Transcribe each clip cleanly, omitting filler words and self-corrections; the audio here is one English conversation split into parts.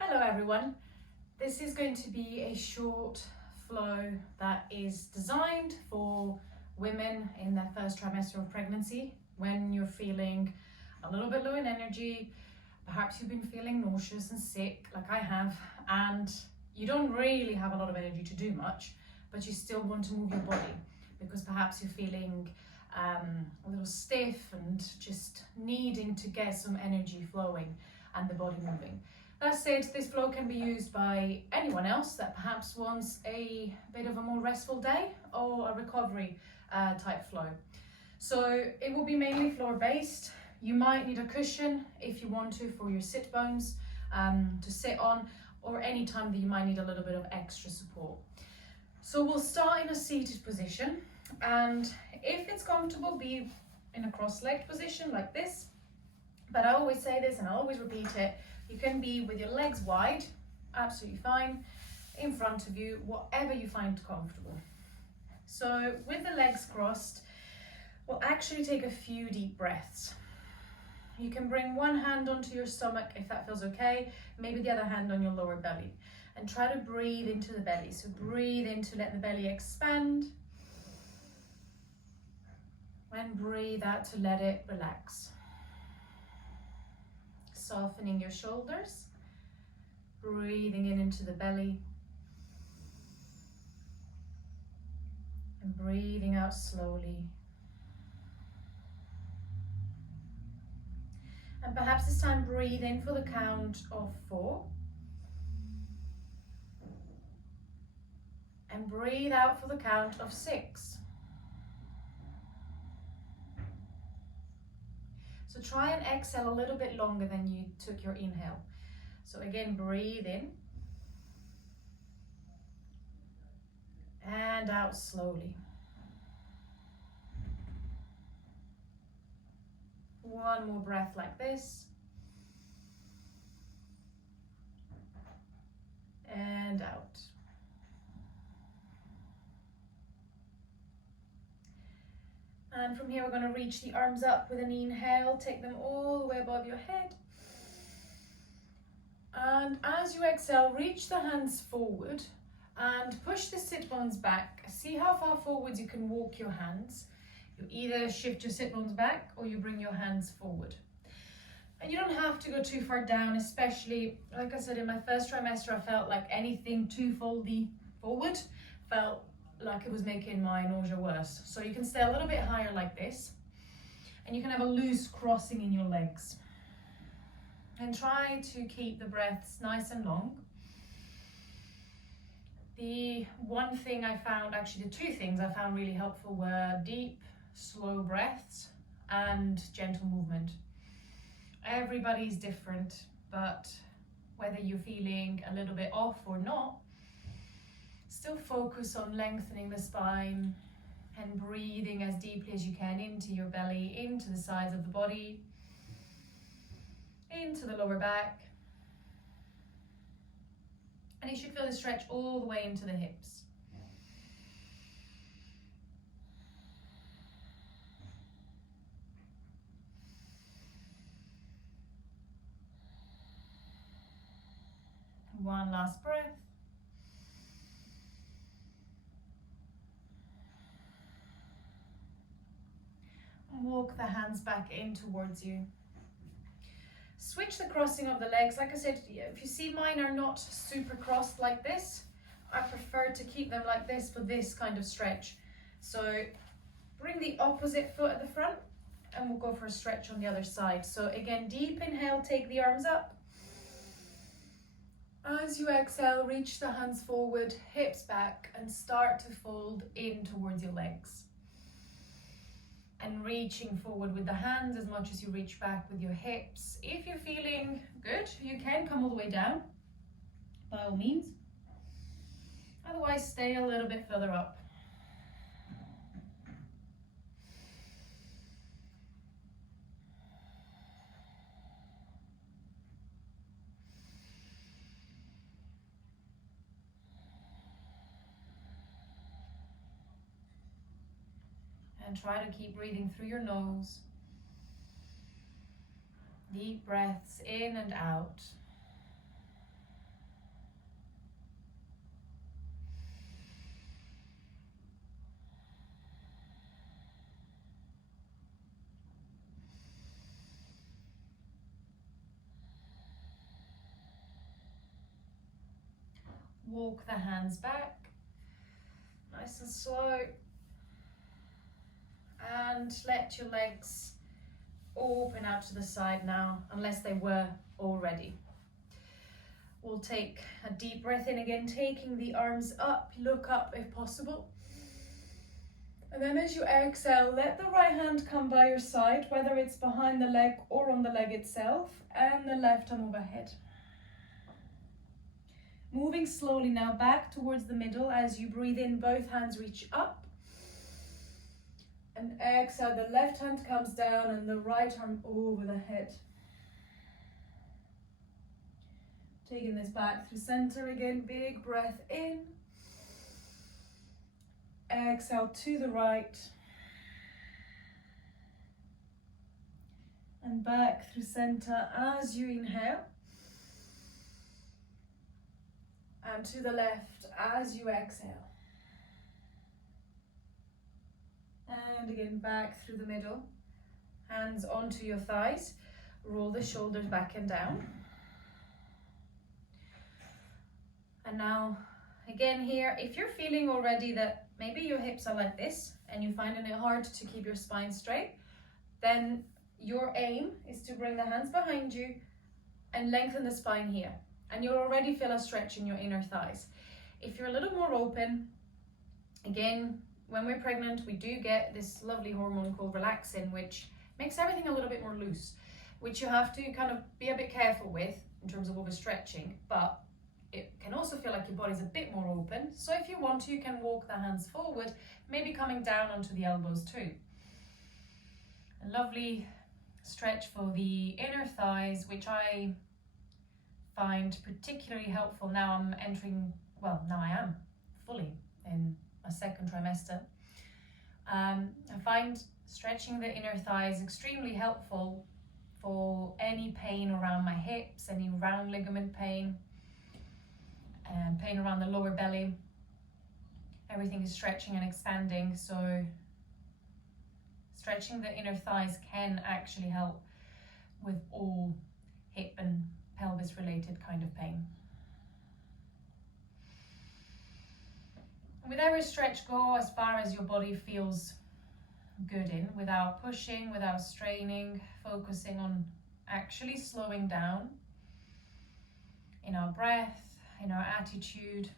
Hello everyone. This is going to be a short flow that is designed for women in their first trimester of pregnancy when you're feeling a little bit low in energy. Perhaps you've been feeling nauseous and sick like I have, and you don't really have a lot of energy to do much, but you still want to move your body because perhaps you're feeling a little stiff and just needing to get some energy flowing and the body moving. That said, this flow can be used by anyone else that perhaps wants a bit of a more restful day or a recovery type flow. So it will be mainly floor based. You might need a cushion if you want to for your sit bones to sit on, or any time that you might need a little bit of extra support. So we'll start in a seated position, and if it's comfortable, be in a cross-legged position like this. But I always say this and I always repeat it, you can be with your legs wide, absolutely fine, in front of you, whatever you find comfortable. So with the legs crossed, we'll actually take a few deep breaths. You can bring one hand onto your stomach if that feels okay, maybe the other hand on your lower belly, and try to breathe into the belly. So breathe in to let the belly expand, and breathe out to let it relax. Softening your shoulders, breathing in into the belly, and breathing out slowly. And perhaps this time breathe in for the count of 4. And breathe out for the count of 6. So try and exhale a little bit longer than you took your inhale. So again, breathe in and out slowly. One more breath like this. And out. And from here, we're going to reach the arms up with an inhale, take them all the way above your head. And as you exhale, reach the hands forward and push the sit bones back. See how far forward you can walk your hands. You either shift your sit bones back or you bring your hands forward. And you don't have to go too far down, especially, like I said, in my first trimester, I felt like anything too foldy forward felt like it was making my nausea worse. So you can stay a little bit higher like this, and you can have a loose crossing in your legs. And try to keep the breaths nice and long. The one thing I found, actually the two things I found really helpful were deep, slow breaths and gentle movement. Everybody's different, but whether you're feeling a little bit off or not, still focus on lengthening the spine and breathing as deeply as you can into your belly, into the sides of the body, into the lower back. And you should feel the stretch all the way into the hips. One last breath. Walk the hands back in towards you. Switch the crossing of the legs. Like I said, if you see mine are not super crossed like this, I prefer to keep them like this for this kind of stretch. So bring the opposite foot at the front and we'll go for a stretch on the other side. So again, deep inhale, take the arms up. As you exhale, reach the hands forward, hips back, and start to fold in towards your legs. And reaching forward with the hands as much as you reach back with your hips. If you're feeling good, you can come all the way down, by all means. Otherwise, stay a little bit further up. And try to keep breathing through your nose. Deep breaths in and out. Walk the hands back, nice and slow. And let your legs open out to the side now, unless they were already. We'll take a deep breath in again, taking the arms up, look up if possible. And then as you exhale, let the right hand come by your side, whether it's behind the leg or on the leg itself, and the left arm overhead. Moving slowly now back towards the middle. As you breathe in, both hands reach up. And exhale, the left hand comes down and the right arm over the head. Taking this back through center again, big breath in. Exhale to the right. And back through center as you inhale. And to the left as you exhale. And again, back through the middle. Hands onto your thighs. Roll the shoulders back and down. And now, again here, if you're feeling already that maybe your hips are like this and you're finding it hard to keep your spine straight, then your aim is to bring the hands behind you and lengthen the spine here. And you'll already feel a stretch in your inner thighs. If you're a little more open, again, when we're pregnant, we do get this lovely hormone called relaxin, which makes everything a little bit more loose, which you have to kind of be a bit careful with in terms of overstretching, but it can also feel like your body's a bit more open. So if you want to, you can walk the hands forward, maybe coming down onto the elbows too. A lovely stretch for the inner thighs, which I find particularly helpful now I'm entering, well, now I am fully in a second trimester. I find stretching the inner thighs extremely helpful for any pain around my hips, any round ligament pain, and pain around the lower belly. Everything is stretching and expanding, so stretching the inner thighs can actually help with all hip and pelvis related kind of pain. With every stretch, go as far as your body feels good in, without pushing, without straining, focusing on actually slowing down in our breath, in our attitude.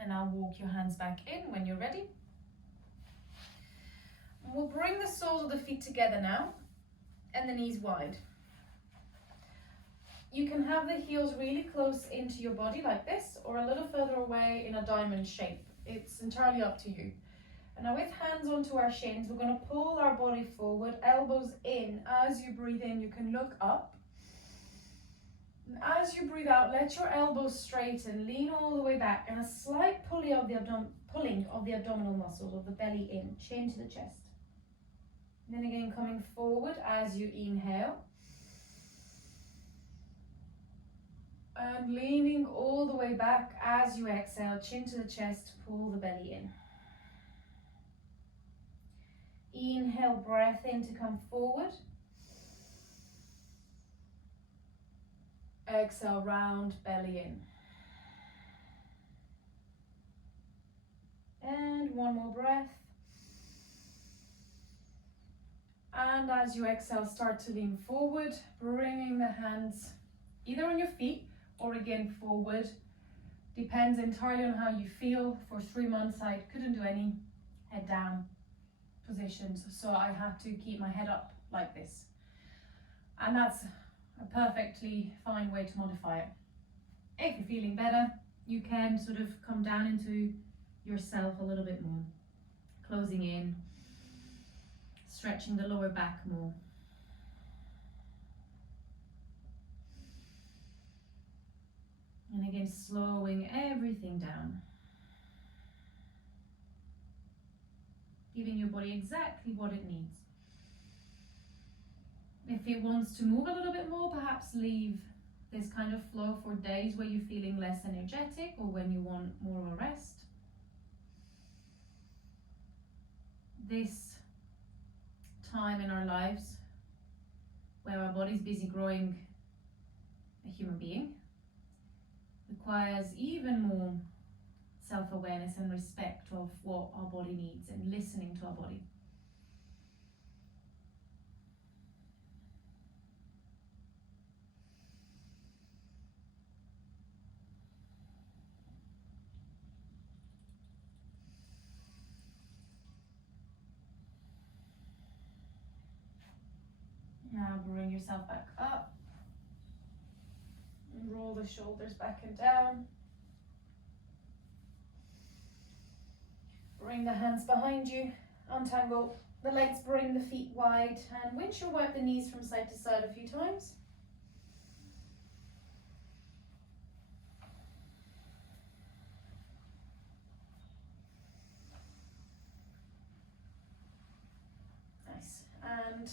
And now walk your hands back in when you're ready. We'll bring the soles of the feet together now and the knees wide. You can have the heels really close into your body like this, or a little further away in a diamond shape. It's entirely up to you. And now with hands onto our shins, we're going to pull our body forward, elbows in. As you breathe in, you can look up. And as you breathe out, let your elbows straighten, lean all the way back, and a slight pulling of the abdominal muscles, of the belly in, chin to the chest. And then again, coming forward as you inhale. And leaning all the way back as you exhale, chin to the chest, pull the belly in. Inhale, breath in to come forward. Exhale, round belly in. And one more breath. And as you exhale, start to lean forward, bringing the hands either on your feet or again forward. Depends entirely on how you feel. For 3 months, I couldn't do any head down positions, so I had to keep my head up like this. And that's a perfectly fine way to modify it. If you're feeling better, you can sort of come down into yourself a little bit more, closing in, stretching the lower back more. And again, slowing everything down. Giving your body exactly what it needs. If it wants to move a little bit more, perhaps leave this kind of flow for days where you're feeling less energetic or when you want more of a rest. This time in our lives where our body's busy growing a human being requires even more self-awareness and respect of what our body needs and listening to our body. Now bring yourself back up. And roll the shoulders back and down. Bring the hands behind you. Untangle the legs, bring the feet wide, and windshield wipe the knees from side to side a few times. Nice. And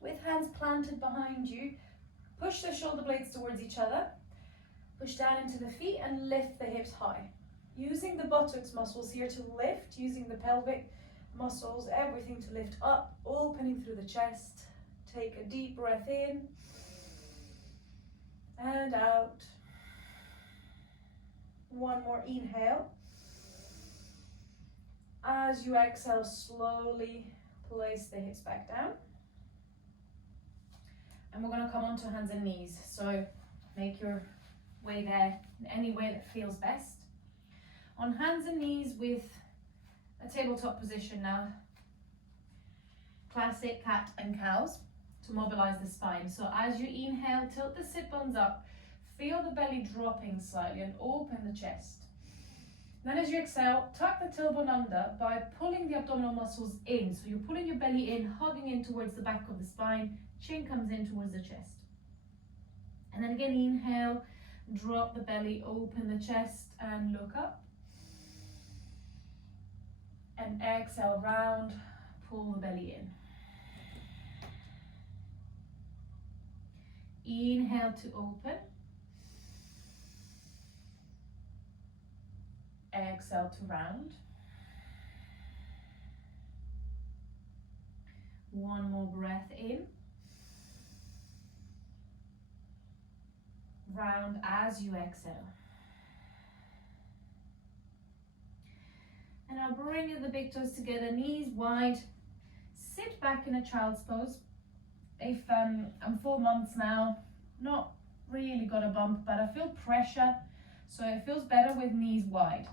with hands planted behind you, push the shoulder blades towards each other, push down into the feet and lift the hips high. Using the buttocks muscles here to lift, using the pelvic muscles, everything to lift up, opening through the chest. Take a deep breath in and out. One more inhale. As you exhale, slowly place the hips back down. And we're going to come onto hands and knees. So make your way there in any way that feels best. On hands and knees with a tabletop position now. Classic cat and cows to mobilize the spine. So as you inhale, tilt the sit bones up. Feel the belly dropping slightly and open the chest. Then as you exhale, tuck the tailbone under by pulling the abdominal muscles in. So you're pulling your belly in, hugging in towards the back of the spine. Chin comes in towards the chest. And then again, inhale, drop the belly, open the chest and look up. And exhale, round, pull the belly in. Inhale to open. Exhale to round. One more breath in. Round as you exhale. And now bring the big toes together, knees wide. Sit back in a child's pose. If I'm 4 months now, not really got a bump, but I feel pressure. So it feels better with knees wide.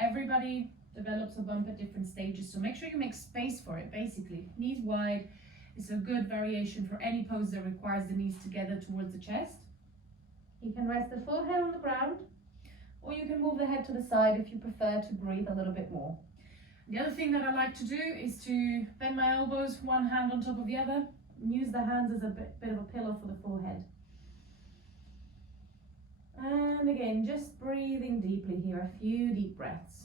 Everybody develops a bump at different stages, so make sure you make space for it, basically. Knees wide is a good variation for any pose that requires the knees together towards the chest. You can rest the full head on the ground, or you can move the head to the side if you prefer to breathe a little bit more. The other thing that I like to do is to bend my elbows, one hand on top of the other, and use the hands as a bit of a pillow for the forehead. And again, just breathing deeply here, a few deep breaths.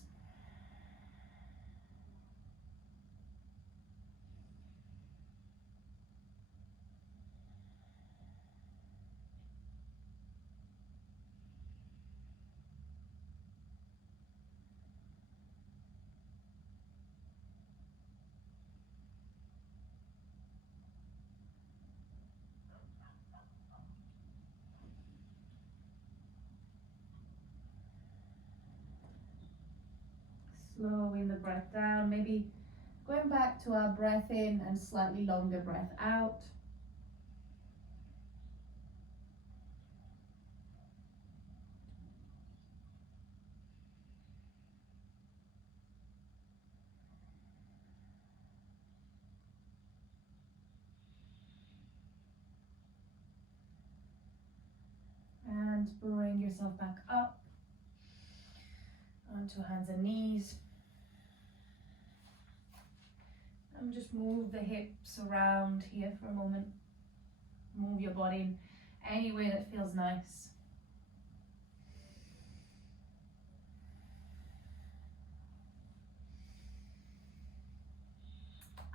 Slowing the breath down, maybe going back to our breath in and slightly longer breath out. And bring yourself back up onto hands and knees. And just move the hips around here for a moment. Move your body in any way that feels nice.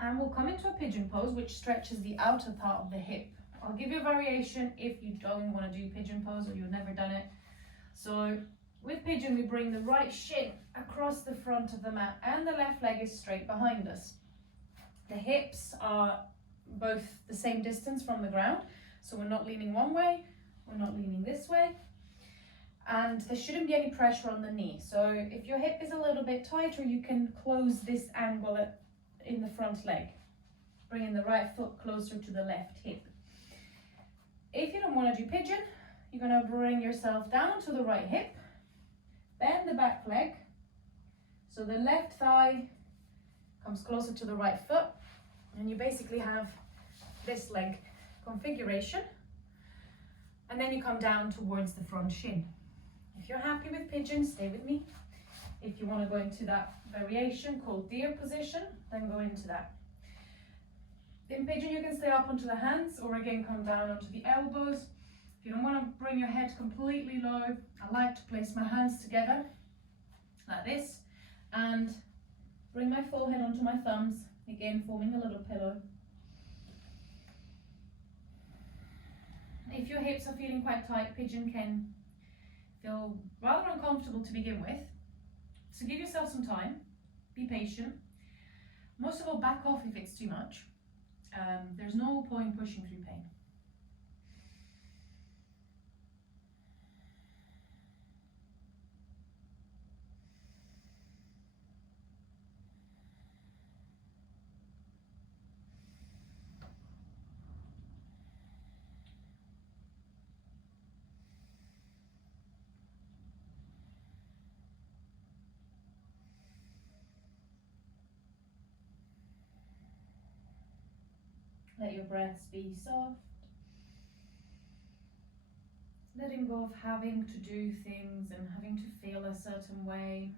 And we'll come into a pigeon pose, which stretches the outer part of the hip. I'll give you a variation if you don't want to do pigeon pose or you've never done it. So with pigeon, we bring the right shin across the front of the mat and the left leg is straight behind us. The hips are both the same distance from the ground, so we're not leaning one way, we're not leaning this way, and there shouldn't be any pressure on the knee. So if your hip is a little bit tighter, you can close this angle in the front leg, bringing the right foot closer to the left hip. If you don't want to do pigeon, you're going to bring yourself down to the right hip, bend the back leg, so the left thigh comes closer to the right foot, and you basically have this leg configuration, and then you come down towards the front shin. If you're happy with pigeon, stay with me. If you want to go into that variation called deer position, then go into that. In pigeon, you can stay up onto the hands or again come down onto the elbows. If you don't want to bring your head completely low, I like to place my hands together like this and bring my forehead onto my thumbs, again forming a little pillow. If your hips are feeling quite tight, pigeon can feel rather uncomfortable to begin with. So give yourself some time, be patient. Most of all, back off if it's too much. There's no point pushing through pain. Let your breaths be soft. Letting go of having to do things and having to feel a certain way.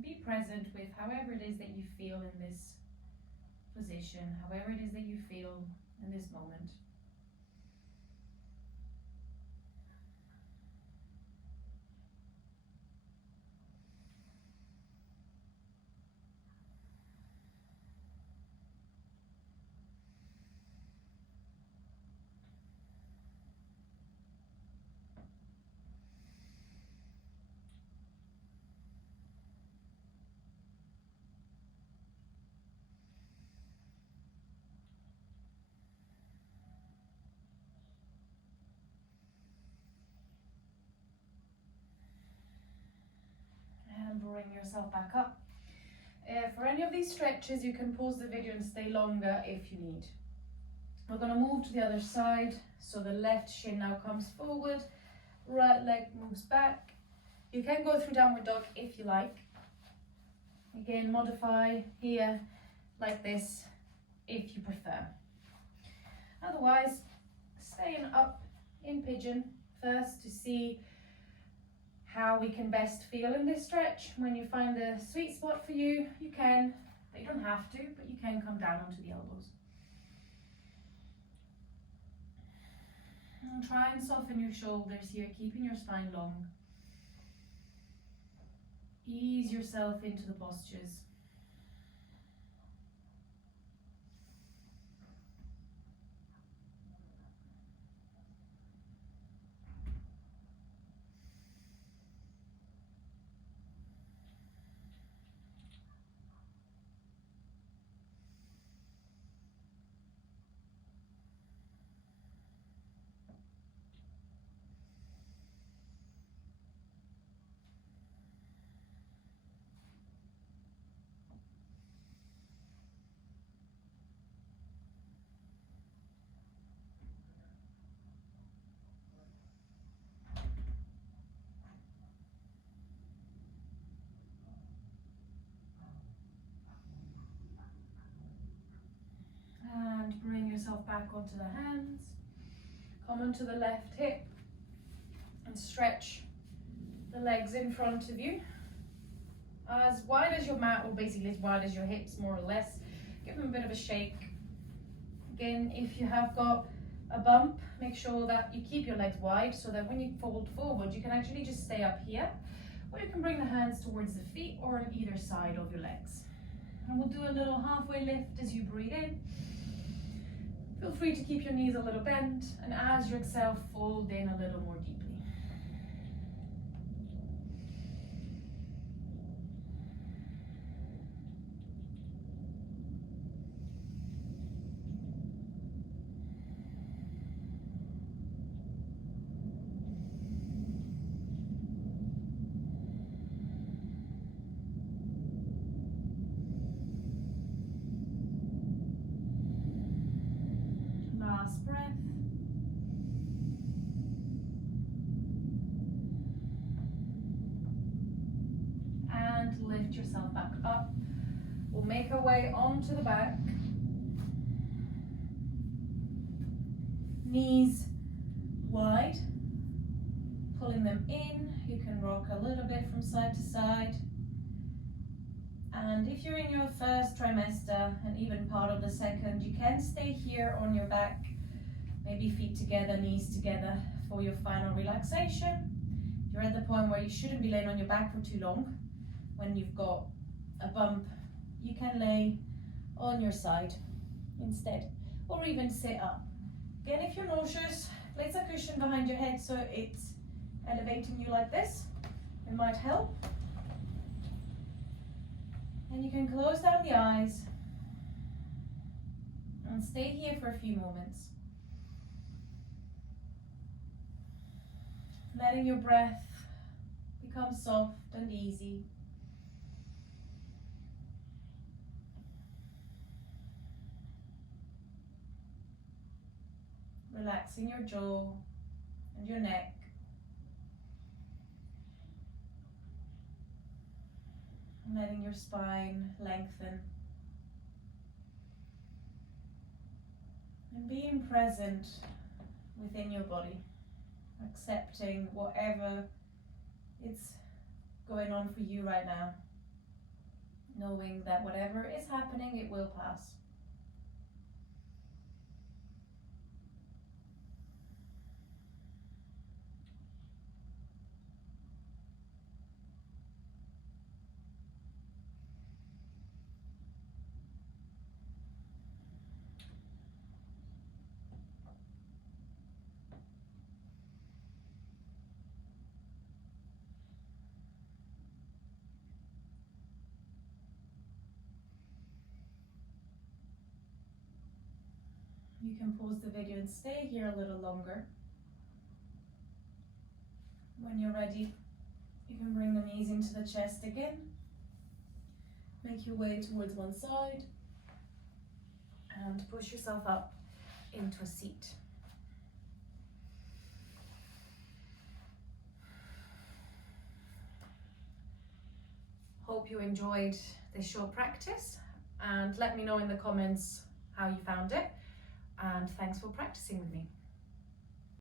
Be present with however it is that you feel in this position, however it is that you feel in this moment. And bring yourself back up. For any of these stretches, you can pause the video and stay longer if you need. We're going to move to the other side. So the left shin now comes forward, right leg moves back. You can go through downward dog if you like. Again, modify here like this if you prefer. Otherwise, staying up in pigeon first to see how we can best feel in this stretch. When you find the sweet spot for you, you can, but you don't have to, but you can come down onto the elbows. And try and soften your shoulders here, keeping your spine long. Ease yourself into the postures. And bring yourself back onto the hands. Come onto the left hip and stretch the legs in front of you. As wide as your mat, or basically as wide as your hips, more or less. Give them a bit of a shake. Again, if you have got a bump, make sure that you keep your legs wide so that when you fold forward, you can actually just stay up here, or you can bring the hands towards the feet or on either side of your legs. And we'll do a little halfway lift as you breathe in. Feel free to keep your knees a little bent, and as you exhale, fold in a little more deeply. Last breath. And lift yourself back up. We'll make our way onto the back. Knees wide, pulling them in. You can rock a little bit from side to side. And if you're in your first trimester and even part of the second, you can stay here on your back, maybe feet together, knees together for your final relaxation. If you're at the point where you shouldn't be laying on your back for too long, when you've got a bump, you can lay on your side instead, or even sit up. Again, if you're nauseous, place a cushion behind your head so it's elevating you like this. It might help. And you can close down the eyes and stay here for a few moments. Letting your breath become soft and easy. Relaxing your jaw and your neck. And letting your spine lengthen. And being present within your body. Accepting whatever is going on for you right now. Knowing that whatever is happening, it will pass. You can pause the video and stay here a little longer. When you're ready, you can bring the knees into the chest again. Make your way towards one side and push yourself up into a seat. Hope you enjoyed this short practice, and let me know in the comments how you found it. And thanks for practicing with me.